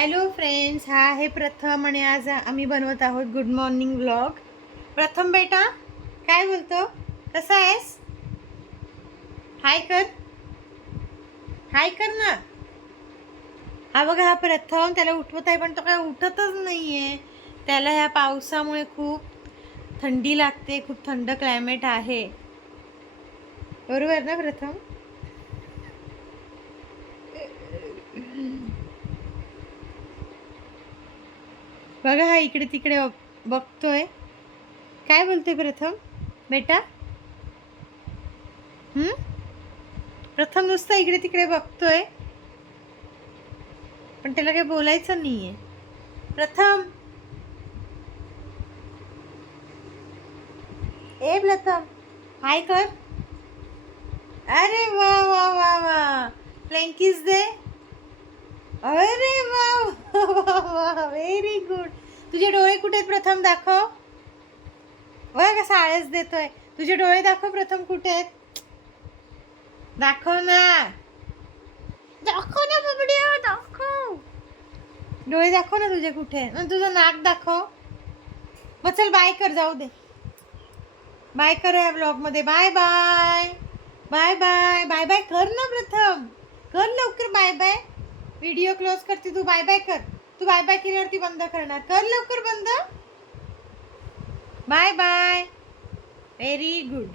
Hello friends, हा आहे प्रथम आणि आज आम्ही बनवत आहोत गुड मॉर्निंग व्लॉग. प्रथम बेटा काय बोलतो, कसा आहेस? हाय कर, हाय कर ना. हा बघा, हा प्रथम, त्याला उठवत आहे पण तो काय उठतच नाहीये. त्याला ह्या पावसामुळे खूप थंडी लागते, खूप थंड क्लायमेट आहे, बरोबर ना प्रथम? बघा, हा इकडे तिकडे बघतोय. काय बोलतोय प्रथम बेटा? प्रथम नुसतं इकडे तिकडे बघतोय, पण त्याला काही बोलायचं नाहीये. प्रथम, ए प्रथम, हाय कर. अरे वा वा वा वा, फ्लँकीज दे. अरे वा वा वा, व्हेरी गुड. तुझे डोळे कुठे आहेत प्रथम, दाखव. बघ कसा आळस देतोय. तुझे डोळे दाखव प्रथम, कुठे आहेत? दाखव ना, दाखव ना बबड्या, दाखव. डोळे दाखव ना तुझे कुठे आहेत. तुझं नाक दाखव. मग चल बाय कर, जाऊ दे. बाय कर या ब्लॉग मध्ये. Bye bye, bye bye, bye bye कर ना प्रथम, कर लवकर बाय बाय. व्हिडिओ क्लोज करते, तू बाय बाय कर. तू बाय बाय केल्यावरती बंद करणार, कर लवकर बंद. Bye bye, very good.